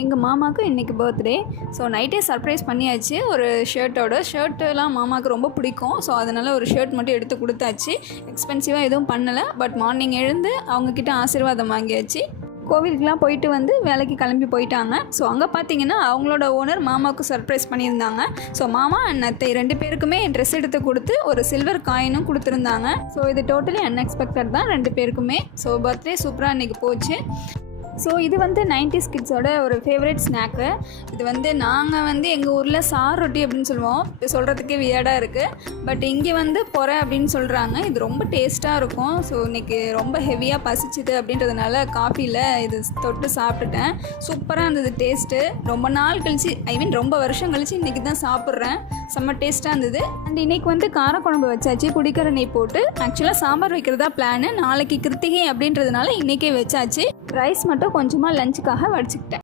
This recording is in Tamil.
எங்கள் மாமாவுக்கு இன்றைக்கி பர்த்டே. ஸோ நைட்டே சர்ப்ரைஸ் பண்ணியாச்சு ஒரு ஷர்ட்டெலாம் மாமாவுக்கு ரொம்ப பிடிக்கும். ஸோ அதனால் ஒரு ஷர்ட் மட்டும் எடுத்து கொடுத்தாச்சு. எக்ஸ்பென்சிவாக எதுவும் பண்ணலை. பட் மார்னிங் எழுந்து அவங்கக்கிட்ட ஆசீர்வாதம் வாங்கியாச்சு. கோவிலுக்கெலாம் போயிட்டு வந்து வேலைக்கு கிளம்பி போயிட்டாங்க. ஸோ அங்கே பார்த்தீங்கன்னா அவங்களோட ஓனர் மாமாவுக்கு சர்ப்ரைஸ் பண்ணியிருந்தாங்க. ஸோ மாமா அண்ட் அத்தை 2 பேருக்குமே ட்ரெஸ் எடுத்து கொடுத்து ஒரு சில்வர் காயினும் கொடுத்துருந்தாங்க. ஸோ இது டோட்டலி அன்எக்ஸ்பெக்டட் தான் 2 பேருக்குமே. ஸோ பர்த்டே சூப்பராக இன்றைக்கி போச்சு. ஸோ இது வந்து 90s கிட்ஸோட ஒரு ஃபேவரட் ஸ்நாக்கு. இது வந்து நாங்கள் எங்கள் ஊரில் சார் ரொட்டி அப்படின்னு சொல்லுவோம். இது சொல்கிறதுக்கே வியர்டாக இருக்குது. பட் இங்கே பொறை அப்படின்னு சொல்கிறாங்க. இது ரொம்ப டேஸ்ட்டாக இருக்கும். ஸோ இன்றைக்கி ரொம்ப ஹெவியாக பசிச்சுது அப்படின்றதுனால காஃபியில் இது தொட்டு சாப்பிட்டுட்டேன். சூப்பராக இருந்தது டேஸ்ட்டு. ரொம்ப நாள் கழிச்சு ரொம்ப வருஷம் கழிச்சு இன்றைக்கி தான் சாப்பிட்றேன். செம்ம டேஸ்ட்டாக இருந்தது. அண்ட் இன்றைக்கி காரக்குழம்பு வச்சாச்சு புளிக்கரை நெய் போட்டு. ஆக்சுவலாக சாம்பார் வைக்கிறதா பிளானு. நாளைக்கு கிருத்திகை அப்படின்றதுனால இன்றைக்கே வச்சாச்சு. ரைஸ் மட்டும் கொஞ்சமாக லஞ்சுக்காக வடிச்சுக்கிட்டேன்.